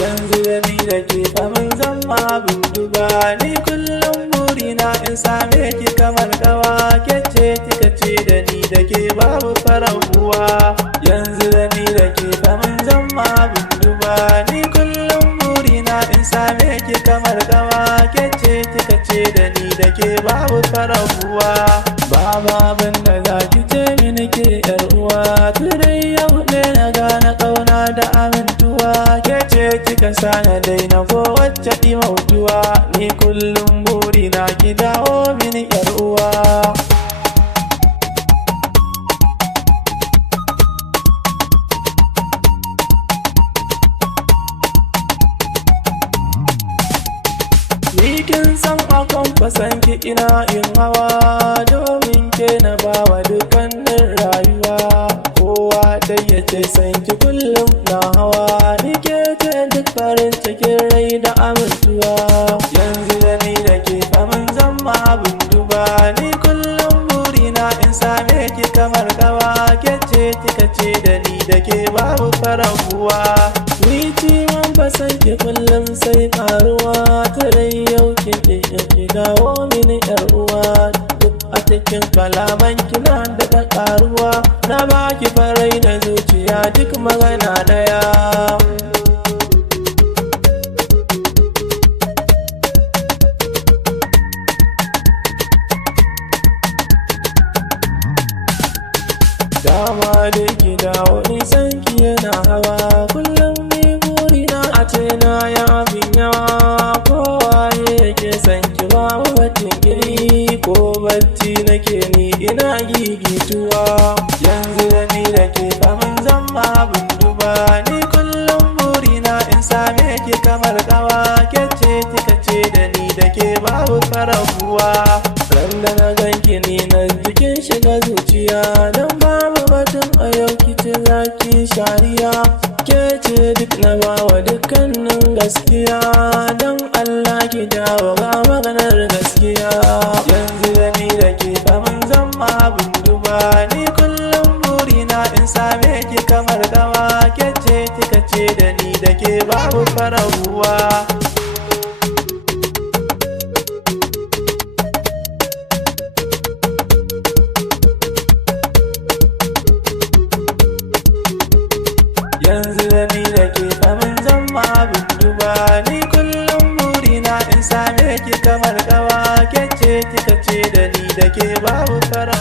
Yanzu da ni da ke famin zama abin duba, ni kullum burina in same ki kamar kawa, kece kika ce da ni da ke babu farabuwa. Yanzu da ni da ke famin zama abin duba, ni kullum burina in same ki kamar kawa, kece kika ce da ni da ke babu farabuwa. Babu abin da za ki ce mini ke yar uwa, turai yau ne na gane kauna da amintuwa, kece kika sana daina ko wacce imautuwa, ni kullum burina ki dawo mini yar uwa. Ni kin san akon fasan ki ina in hawa, domin ke na bawa dukkanin rayuwa, kowa dai ya ce san ki kullum na hawa, ni ke ce duk farin cikin rai da amintuwa. Yanzu da ni da ke famin zama abin duba, ni kullum burina in same ki kamar kawa, kece kika ce da ni da ke babu farabuwa. Ni ciwon fasan ki kullum sai karuwa, turai yau ki dawo mini yar uwa, duk a cikin kalaman kina daga karuwa, na baki farai da zuciya duk magana daya. Dama da ki dawo nisan ki yana hawa, kullum ni burina a ce na ya abin yawa, kowa yake san ki babu batun giri, ko bacci nake ni ina gigituwa. Yanzu da ni da ke famin zama abin duba, ni kullum burina in same ki kamar kawa, kece kika ce da ni da ke babu farabuwa. Randa na ganki ni na jikin shiga zuciya, don babu batun a yau kici zaki shariya, kece duk na bawa dukkanin gaskiya, don Allah ki dawo ga maganar gaskiya. Yanzu da ni da ke famin zama abin duba, ni kullum burina in same ki kamar kawa, kece kika ce da ni da ke babu farabuwa. Yanzu da ni da ke famin zama abin duba, ni kullum burina in same ki kamar kawa, kece kika ce da ni da ke babu farabuwa.